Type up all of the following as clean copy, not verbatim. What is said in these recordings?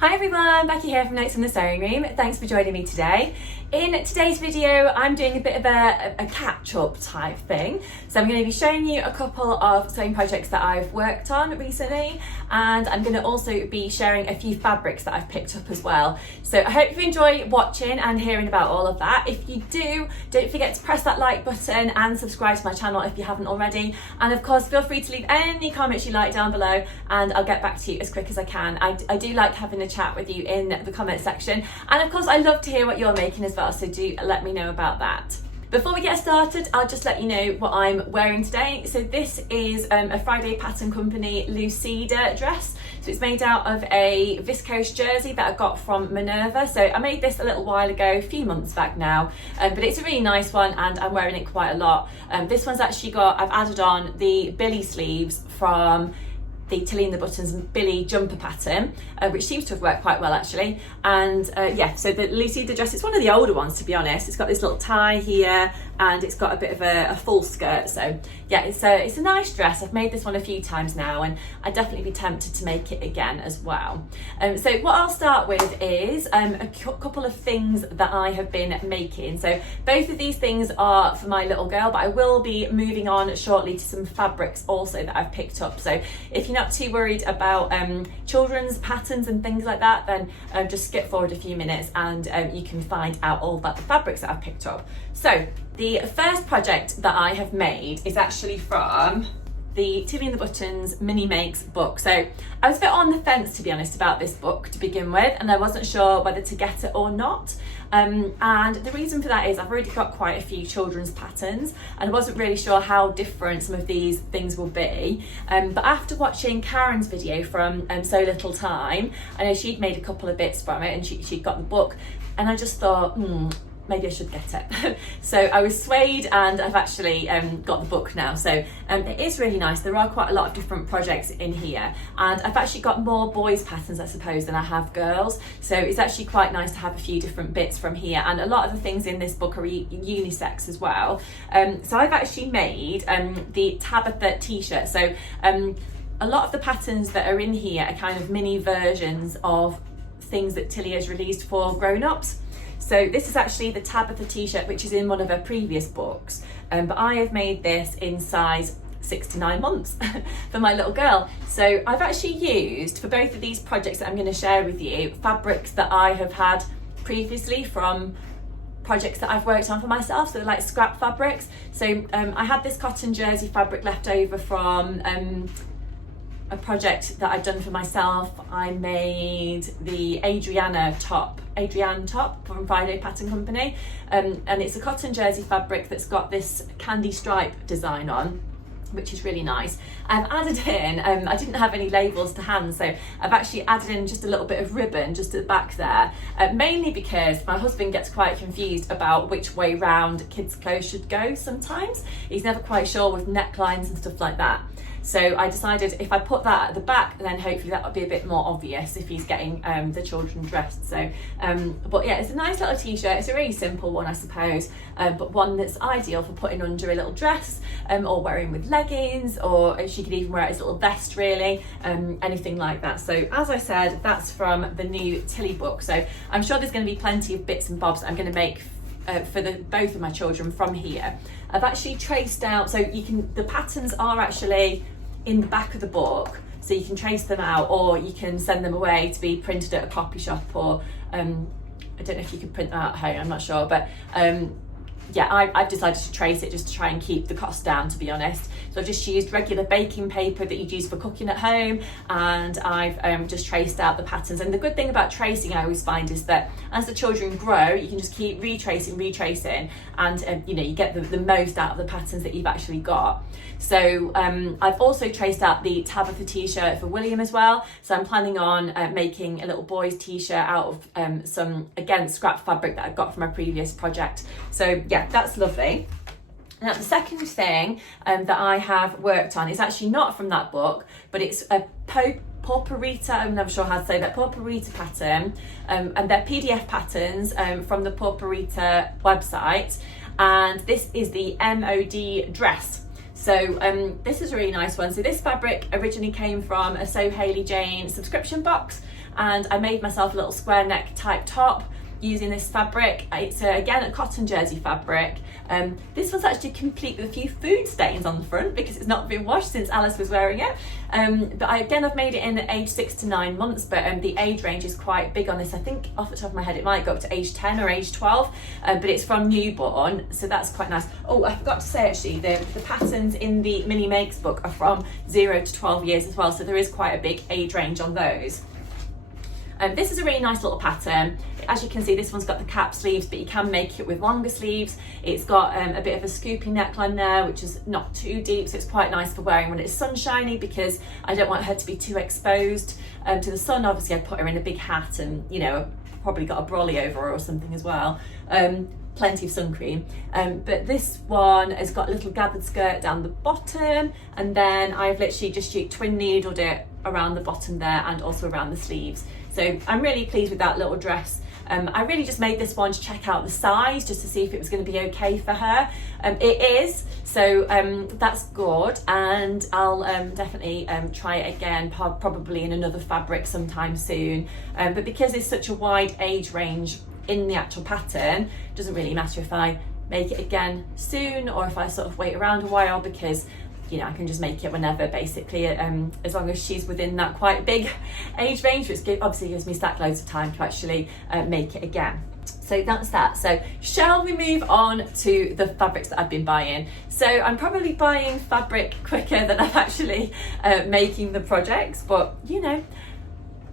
Hi everyone, Becky here from Notes in the Sewing Room. Thanks for joining me today. In today's video, I'm doing a bit of a catch-up type thing. So I'm going to be showing you a couple of sewing projects that I've worked on recently, and I'm going to also be sharing a few fabrics that I've picked up as well. So I hope you enjoy watching and hearing about all of that. If you do, don't forget to press that like button and subscribe to my channel if you haven't already. And of course, feel free to leave any comments you like down below and I'll get back to you as quick as I can. I do like having a chat with you in the comment section, and of course I love to hear what you're making as well, so do let me know about that. Before we get started, I'll just let you know what I'm wearing today. So this is a Friday Pattern Company Lucida dress. So it's made out of a viscose jersey that I got from Minerva. So I made this a little while ago, a few months back now, but it's a really nice one and I'm wearing it quite a lot. This one's actually I've added on the Billy sleeves from the Tilly and the Buttons Billy jumper pattern, which seems to have worked quite well actually. And yeah, so the Lucida dress, it's one of the older ones to be honest. It's got this little tie here and it's got a bit of a full skirt. So yeah, it's a nice dress. I've made this one a few times now and I'd definitely be tempted to make it again as well. So what I'll start with is a couple of things that I have been making. So both of these things are for my little girl, but I will be moving on shortly to some fabrics also that I've picked up. So if you're not too worried about children's patterns and things like that, then just skip forward a few minutes and you can find out all about the fabrics that I've picked up. So the first project that I have made is actually from the Tilly and the Buttons Mini Makes book. So I was a bit on the fence to be honest about this book to begin with, and I wasn't sure whether to get it or not. And the reason for that is I've already got quite a few children's patterns and I wasn't really sure how different some of these things will be. But after watching Karen's video from So Little Time, I know she'd made a couple of bits from it and she'd got the book, and I just thought, maybe I should get it. So I was swayed and I've actually got the book now. So it is really nice. There are quite a lot of different projects in here and I've actually got more boys patterns I suppose than I have girls. So it's actually quite nice to have a few different bits from here, and a lot of the things in this book are unisex as well. So I've actually made the Tabitha t-shirt. So a lot of the patterns that are in here are kind of mini versions of things that Tilly has released for grown-ups. So this is actually the Tabitha t-shirt, which is in one of her previous books, but I have made this in size 6 to 9 months for my little girl. So I've actually used, for both of these projects that I'm going to share with you, fabrics that I have had previously from projects that I've worked on for myself, so they're like scrap fabrics. So I had this cotton jersey fabric left over from a project that I've done for myself. I made the Adrienne top from Friday Pattern Company, and it's a cotton jersey fabric that's got this candy stripe design on, which is really nice. I've added in, I didn't have any labels to hand, so I've actually added in just a little bit of ribbon just at the back there, mainly because my husband gets quite confused about which way round kids' clothes should go sometimes. He's never quite sure with necklines and stuff like that. So I decided if I put that at the back, then hopefully that would be a bit more obvious if he's getting the children dressed. So, but yeah, it's a nice little t-shirt. It's a really simple one, I suppose, but one that's ideal for putting under a little dress, or wearing with leggings, or she could even wear it as a little vest really, anything like that. So as I said, that's from the new Tilly book. So I'm sure there's going to be plenty of bits and bobs that I'm going to make for both of my children from here. I've actually traced out, so the patterns are actually in the back of the book, so you can trace them out, or you can send them away to be printed at a copy shop, or I don't know if you could print that at home, I'm not sure, but yeah, I've decided to trace it just to try and keep the cost down, to be honest. So I've just used regular baking paper that you'd use for cooking at home, and I've just traced out the patterns. And the good thing about tracing, I always find, is that as the children grow, you can just keep retracing, and you know, you get the most out of the patterns that you've actually got. So I've also traced out the Tabitha t-shirt for William as well. So I'm planning on making a little boy's t-shirt out of some, again, scrap fabric that I've got from my previous project. So yeah, that's lovely. Now the second thing that I have worked on is actually not from that book, but it's a Puperita, I'm never sure how to say that, Puperita pattern, and they're PDF patterns from the Puperita website, and this is the MOD dress. So this is a really nice one. So this fabric originally came from a So Hayley Jane subscription box, and I made myself a little square neck type top using this fabric. It's again a cotton jersey fabric. This one's actually complete with a few food stains on the front because it's not been washed since Alice was wearing it. But I've made it in age 6 to 9 months, but the age range is quite big on this. I think off the top of my head it might go up to age 10 or age 12, but it's from newborn, so that's quite nice. Oh, I forgot to say actually, the patterns in the mini makes book are from 0 to 12 years as well, so there is quite a big age range on those. This is a really nice little pattern. As you can see, this one's got the cap sleeves, but you can make it with longer sleeves. It's got a bit of a scoopy neckline there, which is not too deep, so it's quite nice for wearing when it's sunshiny, because I don't want her to be too exposed to the sun. Obviously, I'd put her in a big hat and, you know, probably got a brolly over her or something as well. Plenty of sun cream. But this one has got a little gathered skirt down the bottom, and then I've literally just twin needled it around the bottom there and also around the sleeves. So I'm really pleased with that little dress. I really just made this one to check out the size, just to see if it was going to be okay for her. It is, so that's good, and I'll definitely try it again, probably in another fabric sometime soon. But because there's such a wide age range in the actual pattern, it doesn't really matter if I make it again soon or if I sort of wait around a while, because you know, I can just make it whenever, basically, as long as she's within that quite big age range, which obviously gives me stack loads of time to actually make it again. So that's that. So shall we move on to the fabrics that I've been buying? So I'm probably buying fabric quicker than I'm actually making the projects, but you know,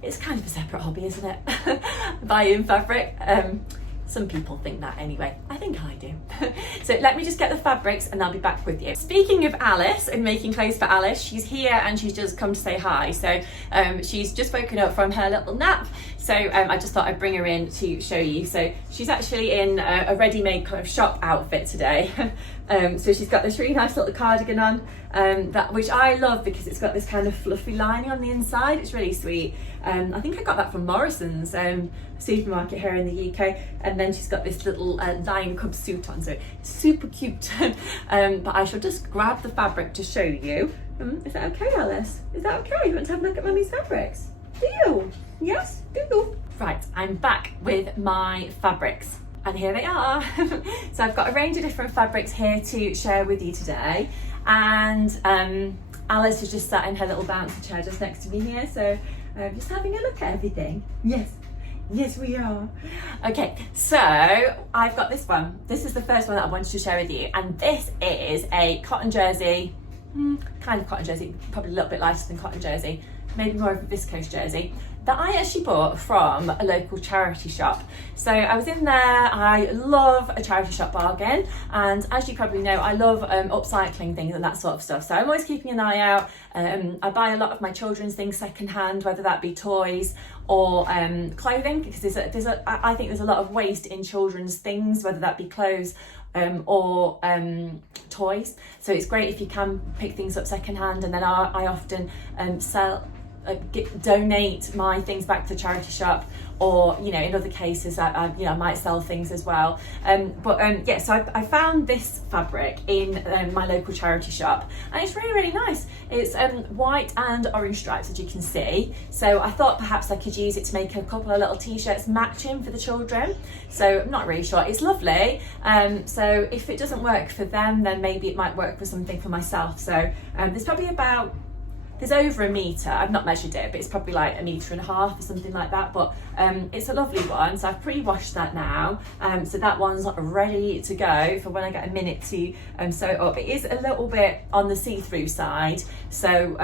it's kind of a separate hobby, isn't it? Buying fabric. Some people think that anyway. I think I do. So let me just get the fabrics and I'll be back with you. Speaking of Alice and making clothes for Alice, she's here and she's just come to say hi. So she's just woken up from her little nap. So I just thought I'd bring her in to show you. So she's actually in a ready-made kind of shop outfit today. So she's got this really nice little cardigan on, which I love because it's got this kind of fluffy lining on the inside. It's really sweet. I think I got that from Morrison's supermarket here in the UK. And then she's got this little lion cub suit on, so it's super cute. But I shall just grab the fabric to show you. Is that okay, Alice? Is that okay? You want to have a look at Mummy's fabrics? Do you? Yes? Do. Right, I'm back with my fabrics. And here they are. So I've got a range of different fabrics here to share with you today. And Alice is just sat in her little bouncy chair just next to me here. So just having a look at everything. Yes, we are. Okay, so I've got this one. This is the first one that I wanted to share with you. And this is a cotton jersey, kind of cotton jersey, probably a little bit lighter than cotton jersey, maybe more of a viscose jersey, that I actually bought from a local charity shop. So I was in there. I love a charity shop bargain, and as you probably know, I love upcycling things and that sort of stuff. So I'm always keeping an eye out. I buy a lot of my children's things secondhand, whether that be toys or clothing, because I think there's a lot of waste in children's things, whether that be clothes or toys. So it's great if you can pick things up secondhand, and then I often donate my things back to the charity shop, or you know, in other cases I might sell things as well. Yeah, so I found this fabric in my local charity shop, and it's really nice. It's white and orange stripes, as you can see. So I thought perhaps I could use it to make a couple of little t-shirts matching for the children. So I'm not really sure. It's lovely. So if it doesn't work for them, then maybe it might work for something for myself. So there's over a metre. I've not measured it, but it's probably like 1.5 meters or something like that. But it's a lovely one. So I've pre-washed that now. So that one's ready to go for when I get a minute to sew it up. It is a little bit on the see-through side. So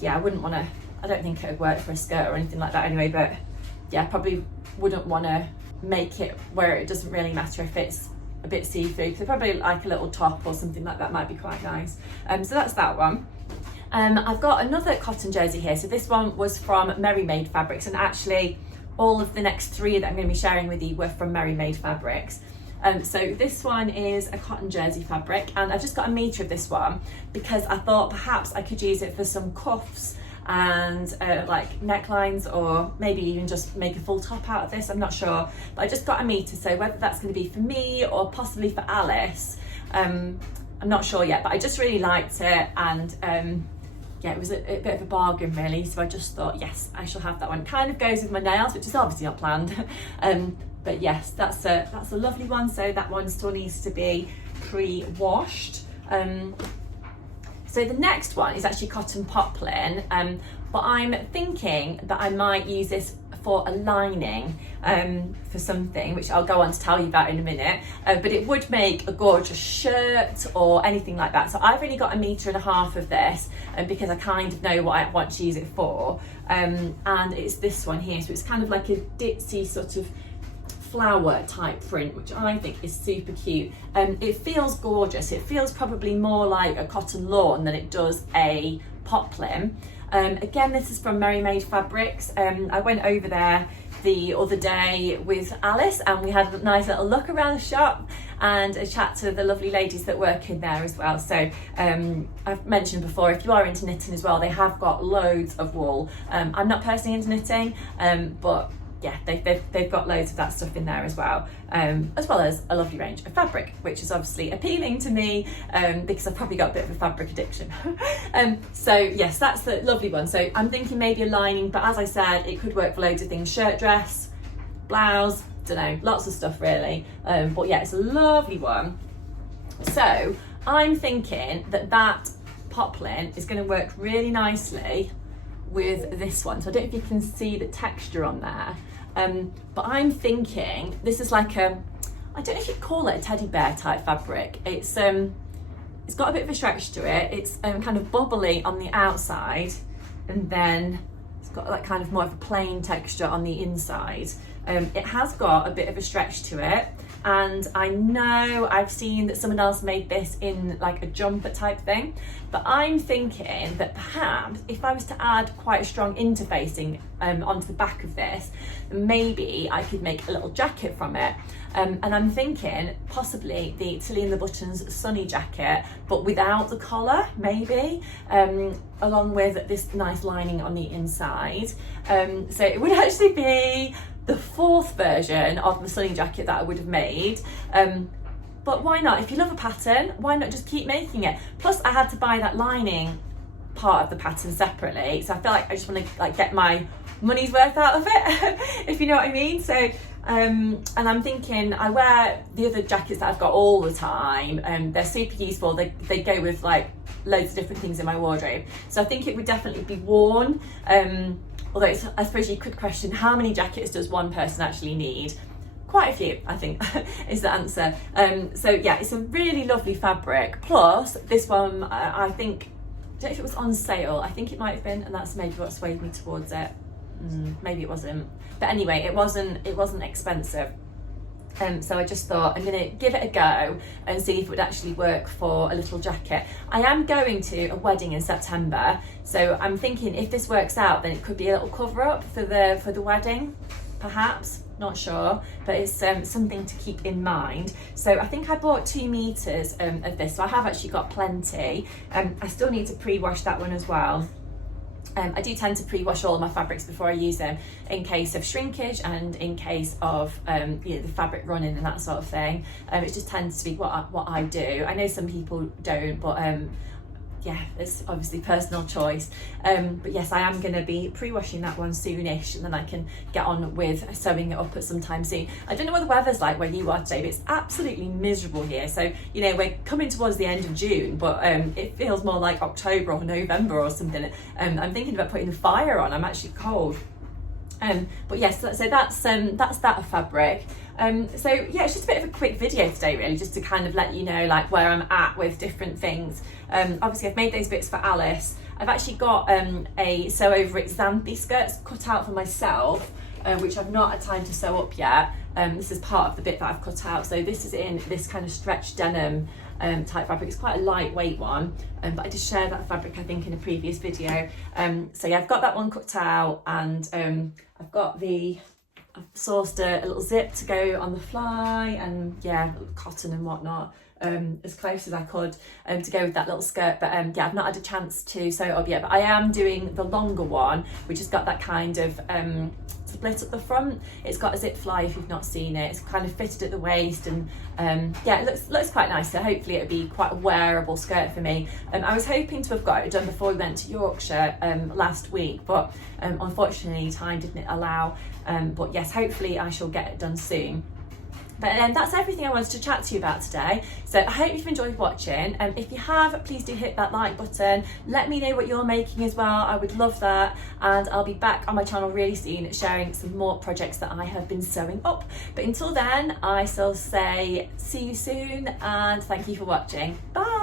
yeah, I don't think it would work for a skirt or anything like that anyway. But yeah, probably wouldn't want to make it where it doesn't really matter if it's a bit see-through. So probably like a little top or something like that might be quite nice. So that's that one. I've got another cotton jersey here. So this one was from Merry Made Fabrics, and actually all of the next 3 that I'm going to be sharing with you were from Merry Made Fabrics. So this one is a cotton jersey fabric, and I've just got 1 meter of this one because I thought perhaps I could use it for some cuffs and like necklines, or maybe even just make a full top out of this. I'm not sure, but I just got 1 meter. So whether that's going to be for me or possibly for Alice, I'm not sure yet, but I just really liked it, and yeah, it was a bit of a bargain really, so I just thought, yes, I shall have that one. Kind of goes with my nails, which is obviously not planned. But yes, that's a lovely one. So that one still needs to be pre-washed. So the next one is actually cotton poplin, but I'm thinking that I might use this for a lining for something, which I'll go on to tell you about in a minute, but it would make a gorgeous shirt or anything like that. So I've only got 1.5 meters of this because I kind of know what I want to use it for, and it's this one here. So it's kind of like a ditzy sort of flower type print, which I think is super cute. It feels gorgeous. It feels probably more like a cotton lawn than it does a poplin. Again, this is from Merry Made Fabrics. I went over there the other day with Alice and we had a nice little look around the shop and a chat to the lovely ladies that work in there as well. So I've mentioned before, if you are into knitting as well, they have got loads of wool. I'm not personally into knitting, but yeah, they've got loads of that stuff in there as well as a lovely range of fabric, which is obviously appealing to me because I've probably got a bit of a fabric addiction. So yes, that's the lovely one. So I'm thinking maybe a lining, but as I said, it could work for loads of things: shirt, dress, blouse, don't know, lots of stuff really. But yeah, it's a lovely one. So I'm thinking that poplin is going to work really nicely with this one. So I don't know if you can see the texture on there, but I'm thinking this is like I don't know if you'd call it a teddy bear type fabric. It's got a bit of a stretch to it. It's kind of bubbly on the outside, and then it's got like kind of more of a plain texture on the inside. It has got a bit of a stretch to it, and I know I've seen that someone else made this in like a jumper type thing, but I'm thinking that perhaps if I was to add quite a strong interfacing onto the back of this, maybe I could make a little jacket from it. And I'm thinking possibly the Tilly and the Buttons Sunny jacket, but without the collar, maybe, along with this nice lining on the inside. So it would actually be the 4th version of the Sunny jacket that I would have made. But why not? If you love a pattern, why not just keep making it? Plus I had to buy that lining part of the pattern separately, so I feel like I just want to like get my money's worth out of it, if you know what I mean. So and I'm thinking I wear the other jackets that I've got all the time, they're super useful. They go with like loads of different things in my wardrobe, so I think it would definitely be worn. Although I suppose you could question, how many jackets does one person actually need? Quite a few, I think, is the answer. So yeah, it's a really lovely fabric. Plus this one, I think, I don't know if it was on sale. I think it might have been, and that's maybe what swayed me towards it. Maybe it wasn't. But anyway, it wasn't expensive. So I just thought I'm gonna give it a go and see if it would actually work for a little jacket. I am going to a wedding in September, so I'm thinking if this works out, then it could be a little cover up for the wedding, perhaps, not sure, but it's something to keep in mind. So I think I bought 2 meters of this, so I have actually got plenty. I still need to pre-wash that one as well. I do tend to pre-wash all of my fabrics before I use them, in case of shrinkage and in case of the fabric running and that sort of thing. It just tends to be what I do. I know some people don't, but yeah, it's obviously personal choice. But yes, I am going to be pre-washing that one soonish, and then I can get on with sewing it up at some time soon. I don't know what the weather's like where you are today, but it's absolutely miserable here. So, you know, we're coming towards the end of June, but it feels more like October or November or something. I'm thinking about putting the fire on. I'm actually cold. But yes, so that's that fabric. So yeah, it's just a bit of a quick video today really, just to kind of let you know like where I'm at with different things. Obviously I've made those bits for Alice. I've actually got a sew over it Xanthi skirts cut out for myself, which I've not had time to sew up yet. This is part of the bit that I've cut out. So this is in this kind of stretch denim type fabric. It's quite a lightweight one, but I did share that fabric I think in a previous video. So yeah, I've got that one cut out, and I've sourced a little zip to go on the fly, and yeah, cotton and whatnot. as close as I could to go with that little skirt. But yeah, I've not had a chance to sew it up yet, but I am doing the longer one, which has got that kind of split at the front. It's got a zip fly if you've not seen it. It's kind of fitted at the waist, and yeah, it looks quite nice. So hopefully it'll be quite a wearable skirt for me. I was hoping to have got it done before we went to Yorkshire last week, but unfortunately time didn't allow. But yes, hopefully I shall get it done soon. But that's everything I wanted to chat to you about today. So I hope you've enjoyed watching. If you have, please do hit that like button. Let me know what you're making as well. I would love that. And I'll be back on my channel really soon sharing some more projects that I have been sewing up. But until then, I shall say see you soon and thank you for watching. Bye.